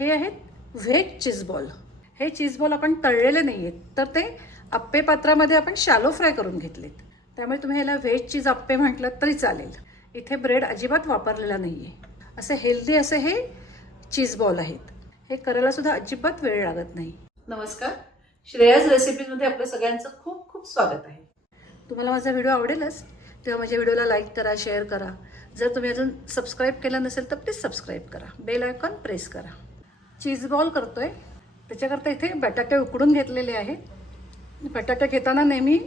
हे आहेत veg cheese ball. हे चीज बॉल आपण तळलेले नाही आहेत तर ते आप्पे पात्रामध्ये आपण शालो फ्राय करून घेतलेत. त्यामुळे तुम्ही ह्याला व्हेज चीज आप्पे म्हटलं तरी चालेल. इथे ब्रेड अजिबात वापरलेला नाही आहे असे हेल्दी असे हे चीज बॉल आहेत. हे करायला सुद्धा अजिबात वेळ लागत नाही. नमस्कार. श्रेयाज रेसिपीजमध्ये आपलं सगळ्यांचं खूप खूप स्वागत आहे. तुम्हाला माझा व्हिडिओ आवडेलच तेव्हा माझ्या व्हिडिओला लाईक करा शेअर करा. जर तुम्ही अजून सबस्क्राईब केलं नसेल तर प्लीज सबस्क्राईब करा. बेल आयकॉन प्रेस करा. चीज बॉल करतोय. त्याच्याकरता इथे बटाटे उकडून घेतलेले आहे बटाटे घेताना नेहमी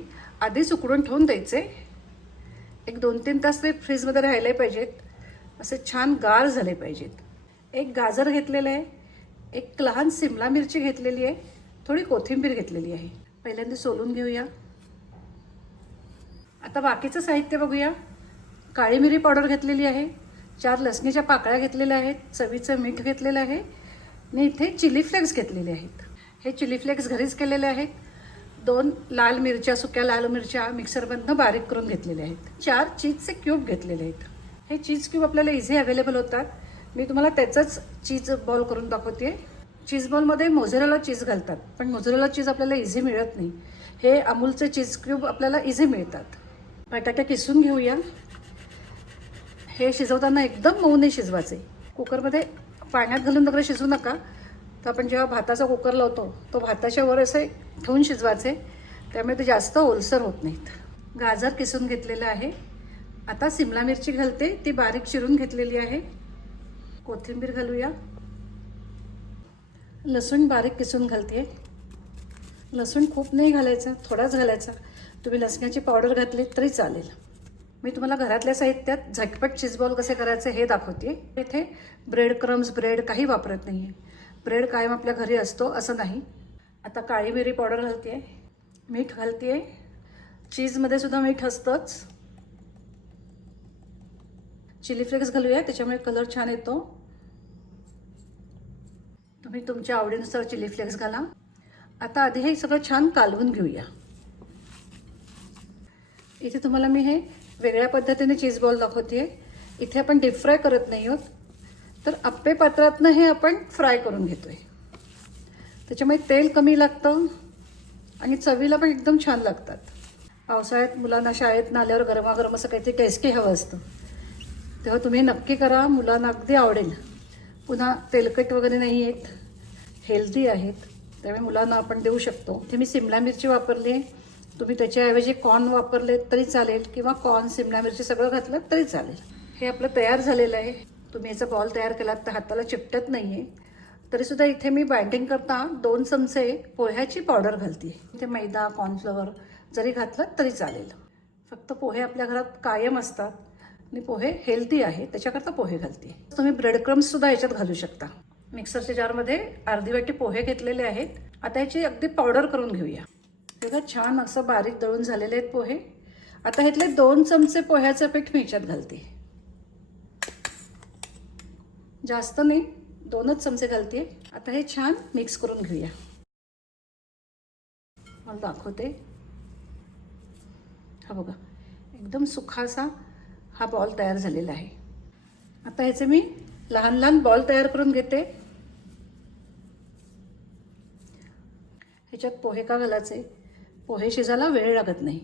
आधीच उकडून ठेवून द्यायचे. एक दोन तीन तास ते फ्रीजमध्ये राहिले पाहिजेत. असे छान गार झाले पाहिजेत. एक गाजर घेतलेलं आहे. एक लहान सिमला मिरची घेतलेली आहे. थोडी कोथिंबीर घेतलेली आहे. पहिल्यांदा सोलून घेऊया. आता बाकीचं साहित्य बघूया. काळी मिरी पावडर घेतलेली आहे. चार लसणीच्या पाकळ्या घेतलेल्या आहेत. चवीचं मीठ घेतलेलं आहे. मी इथे चिली फ्लेक्स घेतलेले आहेत. हे चिली फ्लेक्स घरीच केलेले आहेत. दोन लाल मिरच्या सुक्या लाल मिरच्या मिक्सरमधनं बारीक करून घेतलेले आहेत. चार चीजचे क्यूब घेतलेले आहेत. हे चीज क्यूब आपल्याला इझी अवेलेबल होतात. मी तुम्हाला त्याचंच चीज बॉल करून दाखवते चीज बॉलमध्ये मोझरेला चीज घालतात पण मोझरेला चीज आपल्याला इझी मिळत नाही. हे अमूलचे चीज क्यूब आपल्याला इझी मिळतात. बटाटे किसून घेऊया. हे शिजवताना एकदम मऊ नाही शिजवायचे. कुकरमध्ये पाण्यात घालून वगैरे शिजू नका. तर आपण जेव्हा भाताचा कुकर लावतो तो भाताच्या वर असे ठेवून शिजवायचे. त्यामुळे ते जास्त ओलसर होत नाहीत. गाजर किसून घेतलेलं आहे. आता सिमला मिरची घालते. ती बारीक चिरून घेतलेली आहे. कोथिंबीर घालूया. लसूण बारीक किसून घालते. लसूण खूप नाही घालायचा थोडाच घालायचा. तुम्ही लसणाची पावडर घातली तरी चालेल. मी तुम्हाला घरातल्या साहित्यात झटपट चिजबॉल कसे करायचे हे दाखवते. इथे ब्रेड क्रम्स ब्रेड काही वापरत नाही आहे ब्रेड कायम आपल्या घरी असतो असं नाही. आता काळी मिरी पावडर घालते आहे मीठ घालते आहे चीजमध्ये सुद्धा मीठ असतंच. चिली फ्लेक्स घालूया त्याच्यामुळे कलर छान येतो. तुम्ही तुमच्या आवडीनुसार चिली फ्लेक्स घाला. आता आधी हे सगळं छान कालवून घेऊया. इथे तुम्हाला मी हे वेगळ्या पद्धतीने चीज बॉल दाखवते इथे आपण डीप फ्राय करत नाही आहोत. तर आप्पे पात्रातनं हे आपण फ्राय करून घेतोय. त्याच्यामुळे तेल कमी लागतं आणि चवीला पण एकदम छान लागतात. पावसाळ्यात मुलांना शाळेत आल्यावर गरमागरम असं काहीतरी टेस्टी हवं असतं. तेव्हा तुम्ही नक्की करा. मुलांना अगदी आवडेल. पुन्हा तेलकट वगैरे नाही आहेत. हेल्दी आहेत. त्यामुळे मुलांना आपण देऊ शकतो. इथे मी सिमला मिरची वापरली आहे. तुम्ही त्याच्याऐवजी कॉर्न वापरले तरी चालेल किंवा कॉर्न सिमला मिरची सगळं घातलं तरी चालेल. हे आपलं तयार झालेलं आहे. तुम्ही याचा बॉल तयार केलात तर हाताला चिपटत नाही आहे तरीसुद्धा इथे मी बाइंडिंग करता दोन चमचे पोह्याची पावडर घालते इथे मैदा कॉर्नफ्लॉवर जरी घातलं तरी चालेल. फक्त पोहे आपल्या घरात कायम असतात. आणि पोहे हेल्दी आहे त्याच्याकरता पोहे घालते तुम्ही ब्रेड क्रम्ससुद्धा याच्यात घालू शकता. मिक्सरच्या जारमध्ये अर्धी वाटी पोहे घेतलेले आहेत. आता याची अगदी पावडर करून घेऊया. बघा छान असं बारीक दळून झालेले आहेत पोहे. आता ह्यातले दोन चमचे पोह्याचं पीठ मी ह्याच्यात घालते. जास्त नाही दोनच चमचे घालते. आता हे छान मिक्स करून घेऊया. मला दाखवते. हा बघा एकदम सुखासा हा बॉल तयार झालेला आहे. आता ह्याचे मी लहान लहान बॉल तयार करून घेते. ह्याच्यात पोहे का घालायचे? पोहे शिजायला वेळ लागत नाही.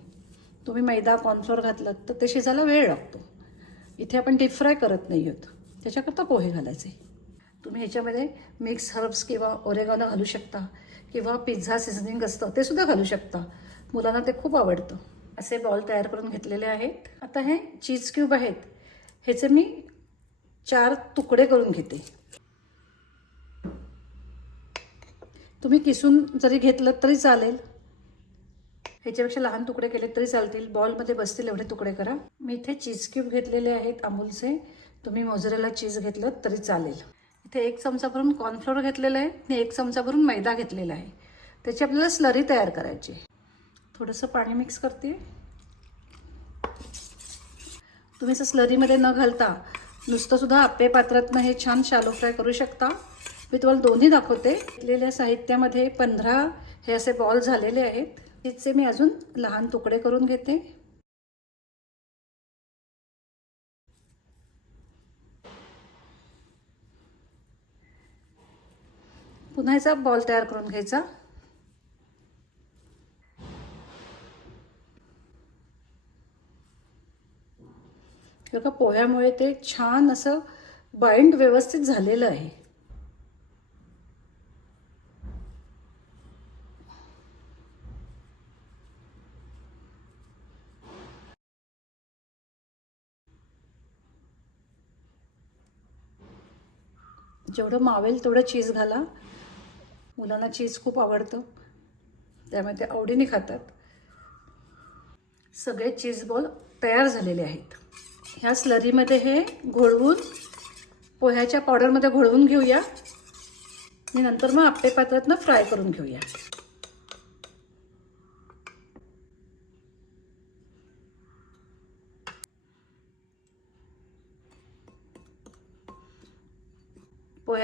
तुम्ही मैदा कॉर्नफ्लोअर घातलं तर ते शिजायला वेळ लागतो. इथे आपण डीप फ्राय करत नाही आहोत. त्याच्याकरता पोहे घालायचे. तुम्ही ह्याच्यामध्ये मिक्स हर्ब्स किंवा ओरेगानो घालू शकता किंवा पिझ्झा सिझनिंग असतं ते सुद्धा घालू शकता. मुलांना ते खूप आवडतं. असे बॉल तयार करून घेतलेले आहेत. आता हे चीज क्यूब आहेत. ह्याचे मी चार तुकडे करून घेते. तुम्ही किसून जरी घेतलं तरी चालेल. ह्याच्यापेक्षा लहान तुकडे केले तरी चालतील. बॉलमध्ये बसतील एवढे तुकडे करा. मी इथे चीज क्यूब घेतलेले आहेत अमूलचे. तुम्ही मोजरेला चीज घेतलं तरी चालेल. इथे एक चमचा भरून कॉर्नफ्लोअर घेतलेलं आहे आणि एक चमचा भरून मैदा घेतलेला आहे. त्याची आपल्याला स्लरी तयार करायची थोडंसं पाणी मिक्स करते. तुम्ही असं स्लरीमध्ये न घालता नुसतंसुद्धा आप्पे पात्रातनं हे छान शालो फ्राय करू शकता. मी तुम्हाला दोन्ही दाखवते. घेतलेल्या साहित्यामध्ये पंधरा हे असे बॉल झालेले आहेत. तिचे मी अजून लहान तुकडे करून घेते. पुन्हा याचा बॉल तयार करून घ्यायचा. पोह्यामुळे ते छान असं बाइंड व्यवस्थित झालेलं आहे. जेवढं मावेल तेवढं चीज घाला. मुलांना चीज खूप आवडतं. त्यामुळे ते आवडीने खातात. सगळे चीज बॉल तयार झालेले आहेत. ह्या स्लरीमध्ये हे घोळवून पोह्याच्या पावडरमध्ये घोळवून घेऊया. आणि नंतर मग आपले पात्रातनं फ्राय करून घेऊया.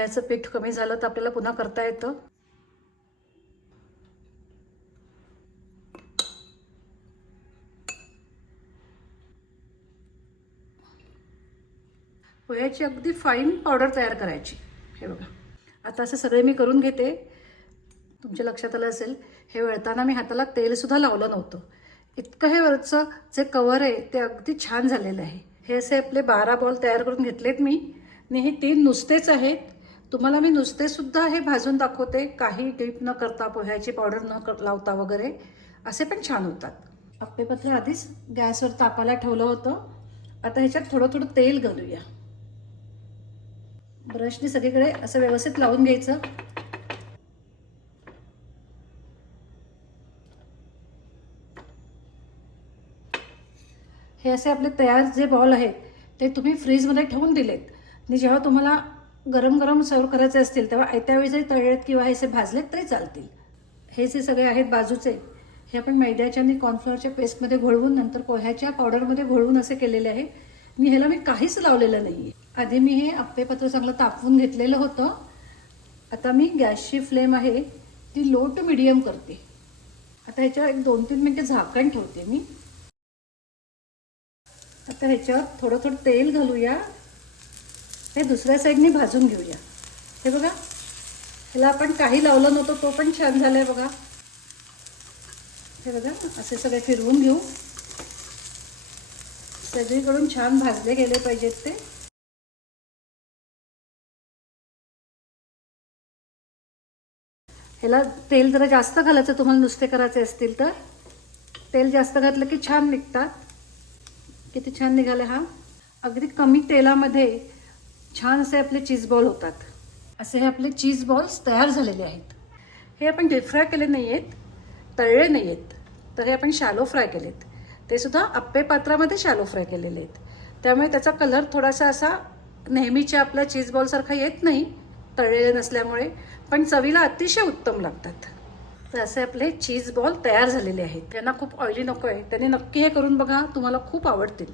पोह्याचं पीठ कमी झालं तर आपल्याला पुन्हा करता येतं? पोह्याची अगदी फाईन पावडर तयार करायची. हे बघा. आता असं सगळे मी करून घेते. तुमच्या लक्षात आलं असेल हे वळताना मी हाताला तेलसुद्धा लावलं नव्हतं. इतकं हे वरचं जे कवर आहे ते अगदी छान झालेलं आहे. हे असे आपले बारा बॉल तयार करून घेतलेत मी. आणि हे तीन नुसतेच आहेत. तुम्हाला मी नुसतेसुद्धा हे भाजून दाखवते काही डीप न करता पोह्याची पावडर न कर लावता वगैरे असे पण छान होतात. अप्पेपत्र आधीच गॅसवर तापाला ठेवलं होतं. आता ह्याच्यात थोडं थोडं तेल घालूया. ब्रशने सगळीकडे असं व्यवस्थित लावून घ्यायचं. हे असे आपले तयार जे बॉल आहेत ते तुम्ही फ्रीजमध्ये ठेवून दिलेत. आणि जेव्हा तुम्हाला गरम गरम सर्व करायचे असतील तेव्हा आयत्या वेळी जरी तळलेत किंवा हे असे भाजलेत तरी चालतील. हे जे सगळे आहेत बाजूचे. हे आपण मैद्याच्या आणि कॉर्नफ्लॉरच्या पेस्टमध्ये घोळवून नंतर पोह्याच्या पावडरमध्ये घोळवून असे केलेले आहे. मी ह्याला मी काहीच लावलेलं नाही आहे आधी मी हे आप्पेपत्र चांगलं तापवून घेतलेलं होतं. आता मी गॅसची फ्लेम आहे ती लो टू मिडियम करते. आता ह्याच्यावर एक दोन तीन मिनटं झाकण ठेवते मी. आता ह्याच्यावर थोडं थोडं तेल घालूया. हे दुसऱ्या साईडने भाजून घेऊया. हे बघा. ह्याला आपण काही लावलं नव्हतं तो पण छान झालाय बघा. हे बघा असे सगळे फिरवून घेऊ. सगळीकडून छान भाजले गेले पाहिजेत ते. ह्याला तेल जरा जास्त घालायचं तुम्हाला नुसते करायचे असतील तर. तेल जास्त घातलं की छान निघतात. किती छान निघाले हा. अगदी कमी तेलामध्ये छान असे आपले चीज बॉल होतात. असे हे आपले चीज बॉल्स तयार झालेले आहेत. हे आपण डीप फ्राय केले नाही आहेत तळले नाही आहेत तर हे आपण शॅलो फ्राय केलेत. ते सुद्धा आप्पे पात्रामध्ये शॅलो फ्राय केलेले आहेत. त्यामुळे त्याचा कलर थोडासा असा नेहमीच्या आपल्या चीज बॉलसारखा येत नाही तळलेले नसल्यामुळे. पण चवीला अतिशय उत्तम लागतात. तर असे आपले चीज बॉल तयार झालेले आहेत. त्यांना खूप ऑइली नको आहे त्यांनी नक्की हे करून बघा तुम्हाला खूप आवडतील.